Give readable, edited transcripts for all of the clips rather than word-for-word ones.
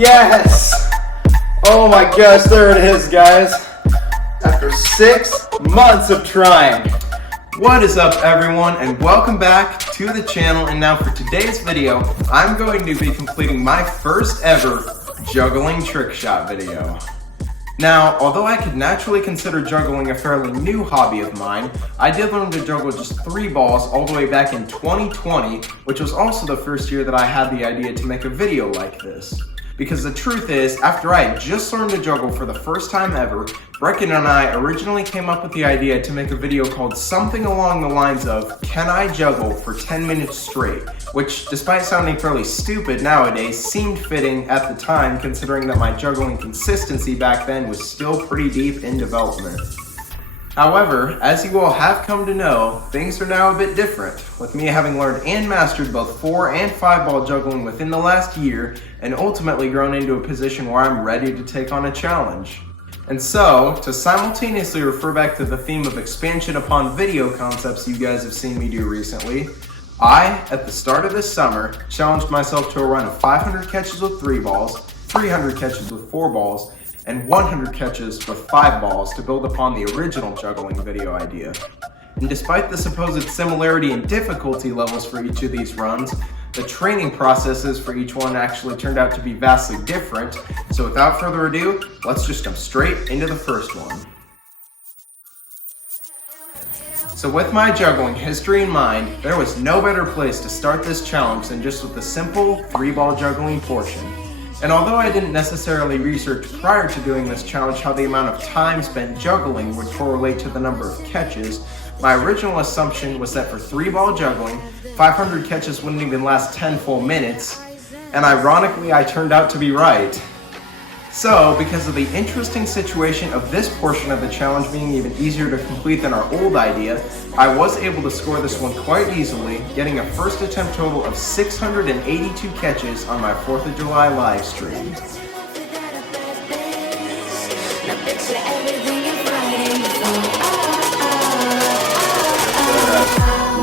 Yes! Oh my gosh, there it is, guys. After 6 months of trying. What is up, everyone, and welcome back to the channel. And now for today's video, I'm going to be completing my first ever juggling trick shot video. Now, although I could naturally consider juggling a fairly new hobby of mine, I did learn to juggle just 3 balls all the way back in 2020, which was also the first year that I had the idea to make a video like this. Because the truth is, after I had just learned to juggle for the first time ever, Brecken and I originally came up with the idea to make a video called something along the lines of, Can I Juggle for 10 minutes straight? Which, despite sounding fairly stupid nowadays, seemed fitting at the time considering that my juggling consistency back then was still pretty deep in development. However, as you all have come to know, things are now a bit different, with me having learned and mastered both 4 and 5 ball juggling within the last year, and ultimately grown into a position where I'm ready to take on a challenge. And so, to simultaneously refer back to the theme of expansion upon video concepts you guys have seen me do recently, I, at the start of this summer, challenged myself to a run of 500 catches with 3 balls, 300 catches with 4 balls, and 100 catches with 5 balls to build upon the original juggling video idea. And despite the supposed similarity in difficulty levels for each of these runs, the training processes for each one actually turned out to be vastly different. So without further ado, let's just jump straight into the first one. So with my juggling history in mind, there was no better place to start this challenge than just with the simple 3-ball juggling portion. And although I didn't necessarily research prior to doing this challenge how the amount of time spent juggling would correlate to the number of catches, my original assumption was that for 3-ball juggling, 500 catches wouldn't even last 10 full minutes, and ironically I turned out to be right. So, because of the interesting situation of this portion of the challenge being even easier to complete than our old idea, I was able to score this one quite easily, getting a first attempt total of 682 catches on my 4th of July live stream.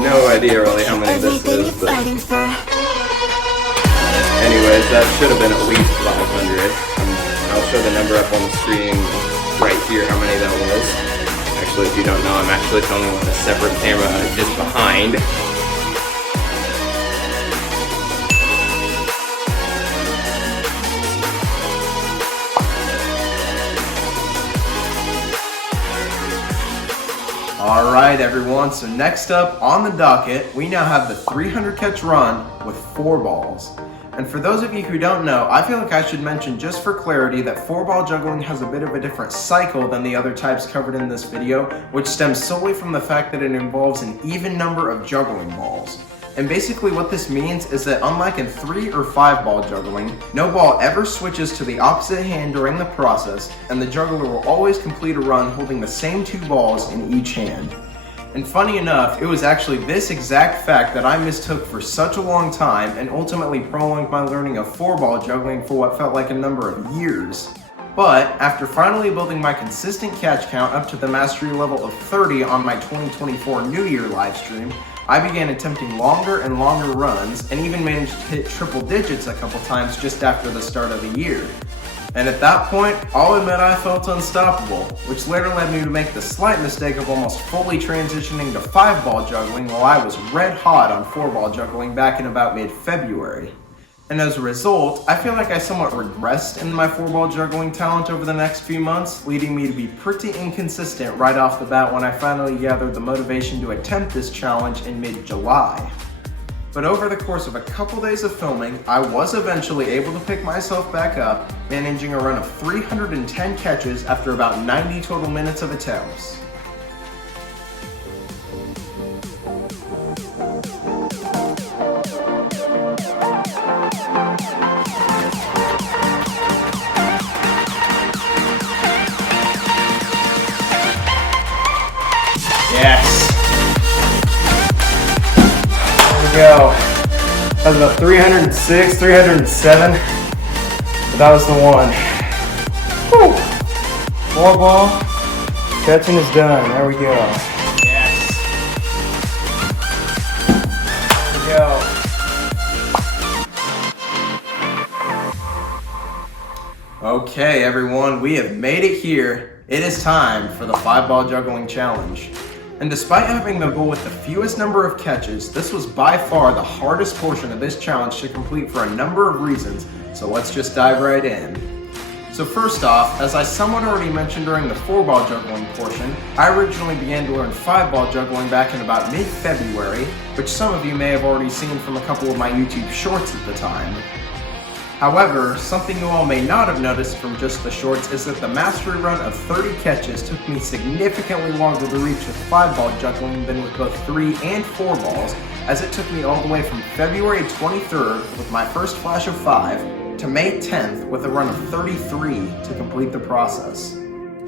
No idea really how many this is, but anyways, that should have been at least 500. I'll show the number up on the screen right here how many that was. Actually, if you don't know, I'm actually filming with a separate camera just behind. Alright everyone, so next up on the docket, we now have the 300 catch run with 4 balls. And for those of you who don't know, I feel like I should mention just for clarity that 4-ball juggling has a bit of a different cycle than the other types covered in this video, which stems solely from the fact that it involves an even number of juggling balls. And basically what this means is that unlike in 3 or 5-ball juggling, no ball ever switches to the opposite hand during the process, and the juggler will always complete a run holding the same 2 balls in each hand. And funny enough, it was actually this exact fact that I mistook for such a long time and ultimately prolonged my learning of 4-ball juggling for what felt like a number of years. But after finally building my consistent catch count up to the mastery level of 30 on my 2024 New Year livestream, I began attempting longer and longer runs and even managed to hit triple digits a couple times just after the start of the year. And at that point, I'll admit I felt unstoppable, which later led me to make the slight mistake of almost fully transitioning to 5-ball juggling while I was red hot on 4-ball juggling back in about mid-February. And as a result, I feel like I somewhat regressed in my 4-ball juggling talent over the next few months, leading me to be pretty inconsistent right off the bat when I finally gathered the motivation to attempt this challenge in mid-July. But over the course of a couple days of filming, I was eventually able to pick myself back up, managing a run of 310 catches after about 90 total minutes of attempts. Yes! Go. That was about 306, 307, but that was the one. Woo. 4-ball, catching is done, there we go. Yes. There we go. Okay, everyone, we have made it here. It is time for the 5-ball juggling challenge. And despite having the goal with the fewest number of catches, this was by far the hardest portion of this challenge to complete for a number of reasons, so let's just dive right in. So first off, as I somewhat already mentioned during the 4-ball juggling portion, I originally began to learn 5-ball juggling back in about mid-February, which some of you may have already seen from a couple of my YouTube shorts at the time. However, something you all may not have noticed from just the shorts is that the mastery run of 30 catches took me significantly longer to reach with 5-ball juggling than with both 3 and 4 balls, as it took me all the way from February 23rd with my first flash of 5 to May 10th with a run of 33 to complete the process.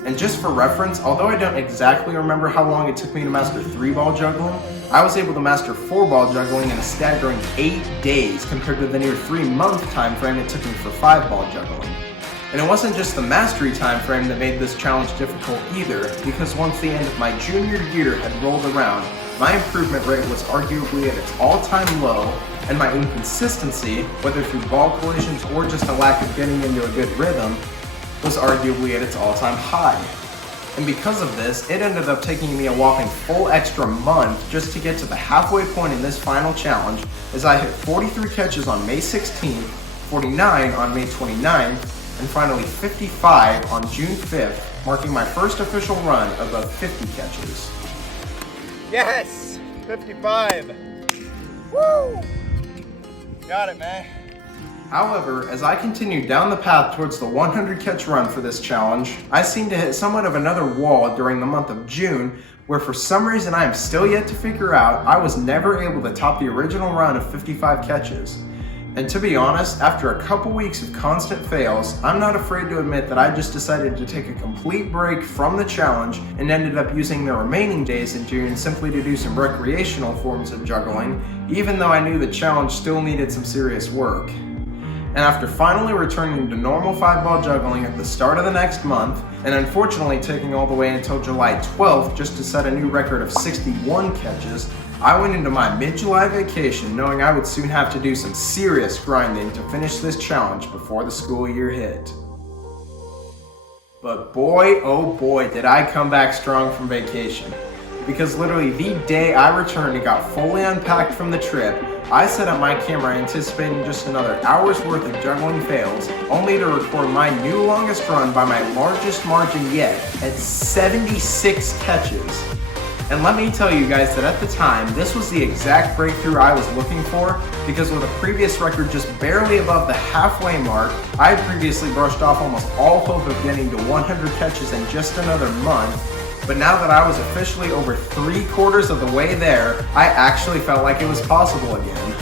And just for reference, although I don't exactly remember how long it took me to master 3-ball juggling, I was able to master 4-ball juggling in a staggering 8 days compared to the near 3-month time frame it took me for 5-ball juggling. And it wasn't just the mastery time frame that made this challenge difficult either, because once the end of my junior year had rolled around, my improvement rate was arguably at its all-time low, and my inconsistency, whether through ball collisions or just a lack of getting into a good rhythm, was arguably at its all-time high. And because of this, it ended up taking me a whopping full extra month just to get to the halfway point in this final challenge, as I hit 43 catches on May 16th, 49 on May 29th, and finally 55 on June 5th, marking my first official run above 50 catches. Yes! 55! Woo! Got it, man. However, as I continued down the path towards the 100 catch run for this challenge, I seemed to hit somewhat of another wall during the month of June, where for some reason I am still yet to figure out, I was never able to top the original run of 55 catches. And to be honest, after a couple weeks of constant fails, I'm not afraid to admit that I just decided to take a complete break from the challenge and ended up using the remaining days in June simply to do some recreational forms of juggling, even though I knew the challenge still needed some serious work. And after finally returning to normal 5-ball juggling at the start of the next month, and unfortunately taking all the way until July 12th just to set a new record of 61 catches, I went into my mid-July vacation knowing I would soon have to do some serious grinding to finish this challenge before the school year hit. But boy, oh boy, did I come back strong from vacation. Because literally the day I returned and got fully unpacked from the trip, I set up my camera anticipating just another hour's worth of juggling fails, only to record my new longest run by my largest margin yet at 76 catches. And let me tell you guys that at the time, this was the exact breakthrough I was looking for, because with a previous record just barely above the halfway mark, I had previously brushed off almost all hope of getting to 100 catches in just another month. But now that I was officially over 3/4 of the way there, I actually felt like it was possible again.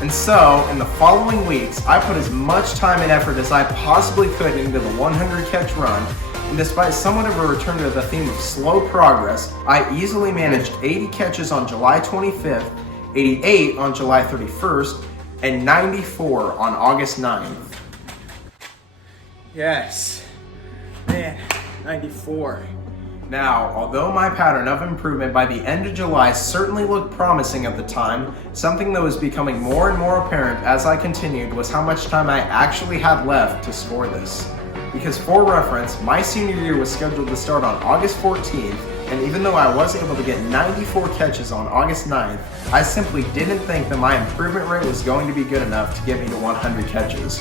And so, in the following weeks, I put as much time and effort as I possibly could into the 100 catch run, and despite somewhat of a return to the theme of slow progress, I easily managed 80 catches on July 25th, 88 on July 31st, and 94 on August 9th. Yes. Man, 94. Now, although my pattern of improvement by the end of July certainly looked promising at the time, something that was becoming more and more apparent as I continued was how much time I actually had left to score this. Because for reference, my senior year was scheduled to start on August 14th, and even though I was able to get 94 catches on August 9th, I simply didn't think that my improvement rate was going to be good enough to get me to 100 catches.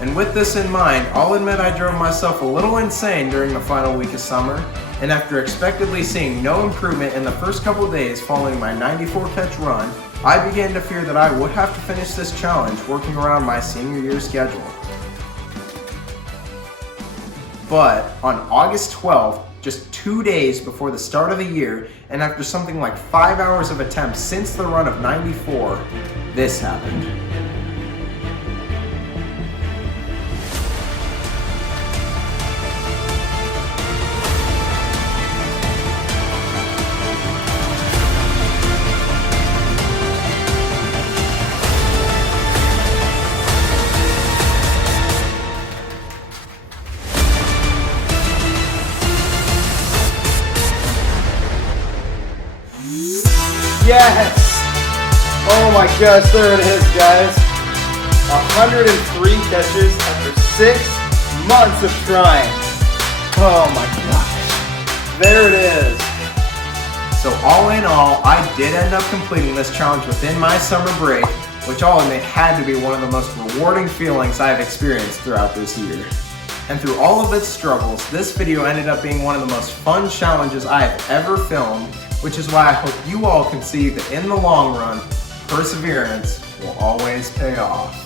And with this in mind, I'll admit I drove myself a little insane during the final week of summer, and after expectedly seeing no improvement in the first couple days following my 94 catch run, I began to fear that I would have to finish this challenge working around my senior year schedule. But on August 12th, just 2 days before the start of the year, and after something like 5 hours of attempts since the run of 94, this happened. Yes! Oh my gosh, there it is, guys. 103 catches after 6 months of trying. Oh my gosh. There it is. So all in all, I did end up completing this challenge within my summer break, which I'll admit had to be one of the most rewarding feelings I've experienced throughout this year. And through all of its struggles, this video ended up being one of the most fun challenges I have ever filmed, which is why I hope you all can see that in the long run, perseverance will always pay off.